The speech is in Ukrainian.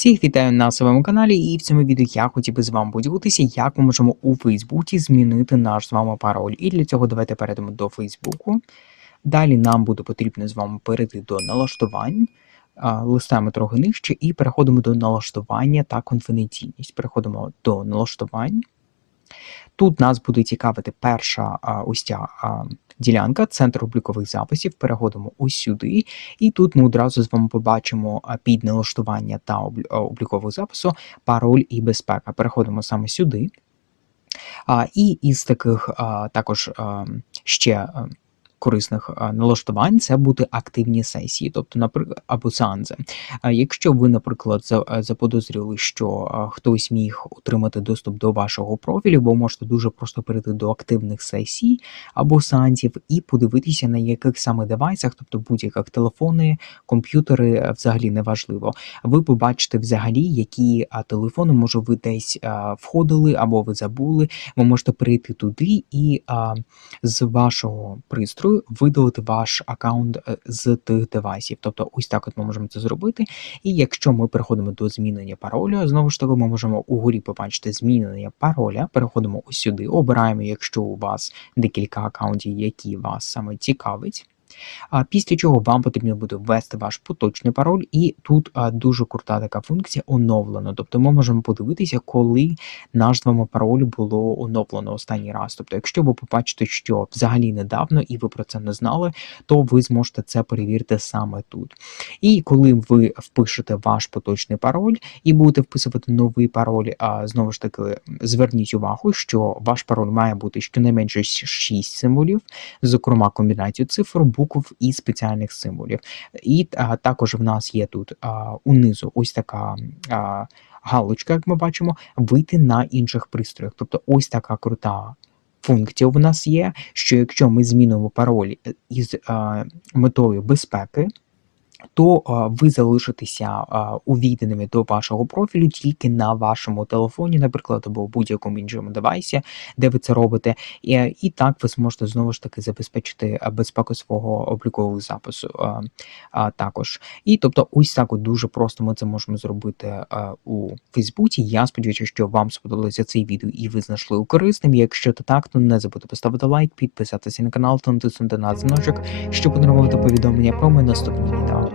Всіх вітаю на своєму каналі, і в цьому відео я хотів би з вами поділитися, як ми можемо у Фейсбуці змінити наш з вами пароль. І для цього давайте перейдемо до Фейсбуку. Далі нам буде потрібно з вами перейти до налаштувань, листаємо трохи нижче і переходимо до налаштування та конфіденційність. Переходимо до налаштувань. Тут нас буде цікавити перша а, ось ця а, ділянка, центр облікових записів. Переходимо ось сюди, і тут ми одразу з вами побачимо під налаштування та облікового запису пароль і безпека. Переходимо саме сюди. А, і із таких а, також а, ще а, корисних налаштувань це бути активні сесії, тобто, наприклад, або сеанси. Якщо ви, наприклад, е, заподозріли, що хтось міг отримати доступ до вашого профілю, ви можете дуже просто перейти до активних сесій або сеансів і подивитися, на яких саме девайсах, тобто будь-яких телефони, комп'ютери, е, взагалі неважливо. Ви побачите взагалі, які телефони, може, ви десь входили або ви забули. Ви можете перейти туди і з вашого пристрою видалити ваш аккаунт е, з тих девайсів. Тобто, ось так от ми можемо це зробити. І якщо ми переходимо до змінення паролю, знову ж таки, ми можемо угорі побачити змінення пароля. Переходимо ось сюди, обираємо, якщо у вас декілька аккаунтів, які вас саме цікавить. Після чого вам потрібно буде ввести ваш поточний пароль, і тут дуже крута така функція оновлено. Тобто ми можемо подивитися, коли наш з вами пароль було оновлено останній раз. Тобто, якщо ви побачите, що взагалі недавно і ви про це не знали, то ви зможете це перевірити саме тут. І коли ви впишете ваш поточний пароль і будете вписувати новий пароль, знову ж таки зверніть увагу, що ваш пароль має бути щонайменше 6 символів, зокрема комбінацію цифр, букв і спеціальних символів. І а, також в нас є тут а, унизу ось така. А, Галочка, як ми бачимо, вийти на інших пристроях. Тобто, ось така крута функція в нас є, що якщо ми змінимо пароль е, із е, метою безпеки, то ви залишитеся увійденими до вашого профілю тільки на вашому телефоні, наприклад, або будь-якому іншому девайсі, де ви це робите. І, і так ви зможете знову ж таки забезпечити безпеку свого облікового запису а, а, також. І тобто, ось так от дуже просто ми це можемо зробити а, у Фейсбуці. Я сподіваюся, що вам сподобалося цей відео і ви знайшли його корисним. Якщо то так, то не забудьте поставити лайк, підписатися на канал та натиснути на дзвіночок, щоб отримувати повідомлення про мої наступні відео.